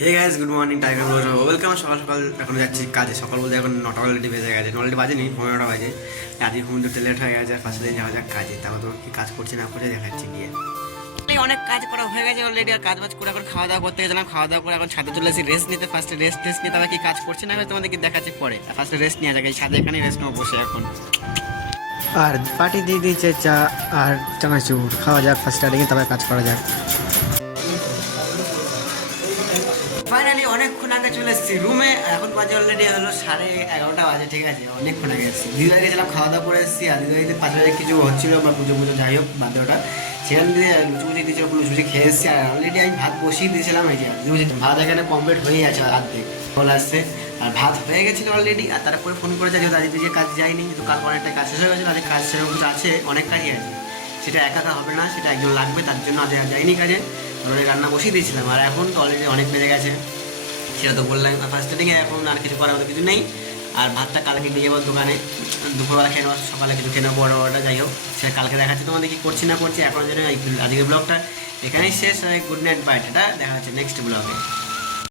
হে guys, good morning. Tiger vlog welcome. সকাল সকাল এখন যাচ্ছি কাজে। সকাল বলতে এখন 9টা অলরেডি বেজে গেছে। অলরেডি বাজেনি, 15টা বাজে। আজকে ঘুম থেকে লেট হয়ে গেছে। ফার্স্টে দিন যাওয়া যাক কাজে। তারপর তোমার কি কাজ করছি না করছে দেখাচ্ছি গিয়ে। অনেক কাজ করা হয়ে গেছে অলরেডি। আর কাজ বাজ করে এখন খাওয়া দাওয়া করতে গেছিলাম। খাওয়া দাওয়া করে এখন ছাদে চলে এসেছি রেস্ট নিতে। ফার্স্টে রেস্ট নিয়ে তারপর কি কাজ করছি না তোমাদেরকে দেখাচ্ছি পরে। ফার্স্টে রেস্ট নিয়ে যাবে ছাদে, এখানে রেস্ট নেবো বসে এখন। আর পার্টি দিয়ে দিয়েছে চা আর চানাচুর। খাওয়া যাক ফার্স্ট স্টার্টিংয়ে, তারপরে কাজ করা যাক। ফাইনালি অনেকক্ষণ আগে চলে এসেছি রুমে। এখন বাজে অলরেডি হলো 11:30 বাজে। ঠিক আছে, অনেকক্ষণ আগে এসেছি। দিদিভাই গেছিলাম, খাওয়া দাওয়া করে এসেছি। আর দিদিভাইদের পাশে কিছু হচ্ছিলো বা পুজো যাই হোক বাদ ওটা, সেখান দিয়ে লুচি দিয়েছিল, লুচি খেয়ে এসেছি। আর অলরেডি আমি ভাত বসিয়ে দিয়েছিলাম। এই যে ভাত এখানে কমপ্লিট হয়ে গেছে, অর্ধেক ফল আসছে। আর ভাত হয়ে গেছিলো অলরেডি। আর তারপরে ফোন করেছে যেহেতু আজকে যে কাজ যায়নি, কিন্তু কাল অনেকটা কাজ শেষ হয়ে গেছে। আজকে কাজ সেরকম কিছু আছে, অনেক কাজই আছে। সেটা একা একা হবে না, সেটা একজন লাগবে। তার জন্য আজ যাইনি কাজে। অলরেডি রান্না বসিয়ে দিয়েছিলাম। আর এখন তো অলরেডি অনেক বেড়ে গেছে, সেটা তো বললাম ফার্স্ট স্টার্টিংয়ে। এখন আর কিছু করার মতো কিছু নেই। আর ভাতটা কালকে নিয়ে যাবো দোকানে, দুপুরবেলা খেয়ে নেবো, সকালে কিছু খেয়ে নেবো, বড় বড়টা যাই হোক। সেটা কালকে দেখাচ্ছি তোমাদের কি করছি না করছি। এখন জন্য আজকের ব্লগটা এখানেই শেষ হয়। Good night, bye, tata. দেখা হচ্ছে নেক্সট ব্লগে।